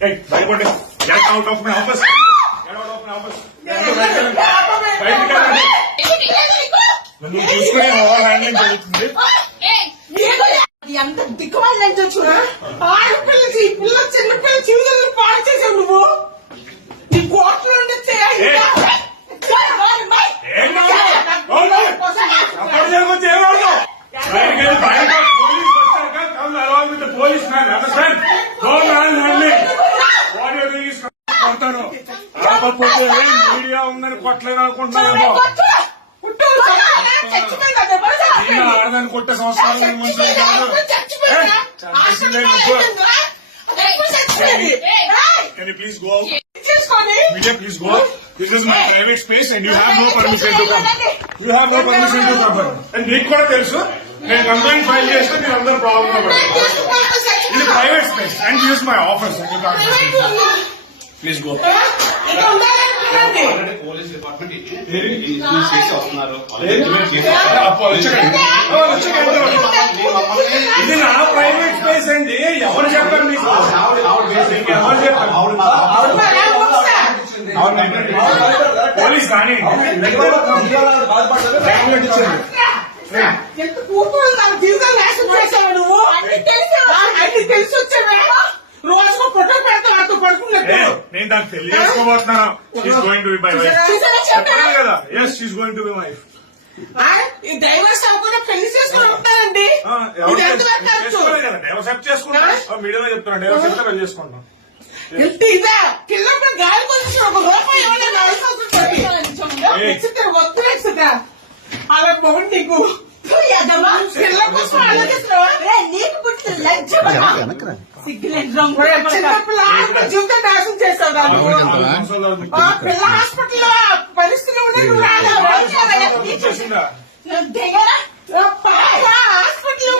భయపడి వెళ్ళండి. నన్ను చూసుకుని ఓవర్ హ్యాండ్లింగ్ జరుగుతుంది. ఎంత దిక్కుమాలి చూడా ఆడపిల్లకి పిల్ల చిన్న పిల్ల జీవితాలను పాడు చేసావు నువ్వు? నీ కోట్లు ఉండొచ్చే ఏం కాదు? కొడతాను ఆపకపోతే మీడియా ఉందని కొట్టలేదు అనుకుంటున్నాను నిన్న ఆడదాన్ని కొట్టే సంస్కారం you please go this is my private space and you have no permission to come you have no permission to come and మీకు కూడా తెలుసు నేను కంప్లైంట్ ఫైల్ చేస్తే మీరు అందరూ ప్రాబ్లం ఇది private space and use my office please go police department చేసి వస్తున్నారు ఇది నా ప్రైవేట్ స్పేస్ అండి. ఎవరు చెప్పారు మీకు? ఎవరు చెప్పారు. పోలీస్ కానీ. ఎంత తన జీవితం నాశనం నువ్వు? అన్ని తెలుసు. అన్ని తెలిసి వచ్చావా నేను దానికి తెలియజేసుకోబోతున్నాను. She's going to be my wife చూసారా చెప్పాను చెప్పాను కదా. Yes she's going to be wife ఈ డైవర్స్ అవ్వకుండా పెళ్ళి చేసుకుని ఉంటానండి ఇది ఎంత ఖర్చు. డెవలప్ చేసుకుంటా మీడియాలో చెప్తున్నా డెవలప్ చెప్తే వెళ్ళి చేసుకుంటాం. ఎంత ఇదా? కిలోమీటర్ గాలి కొంచెం ఒక రూపాయి ఇవ్వలేదు వద్దు నెక్స్ట్ అలా పొగడు నీకు. పిల్ల కోసం ఆలోచిస్తున్నావా? నీకు పుట్టిన లజ్జ సిగ్గులేని రంగు చిన్నపిల్ల జీవితం నాశనం చేశావు పిల్ల హాస్పిటల్లో పరిస్థితి ఉండే నువ్వు రాలేదు హాస్పిటల్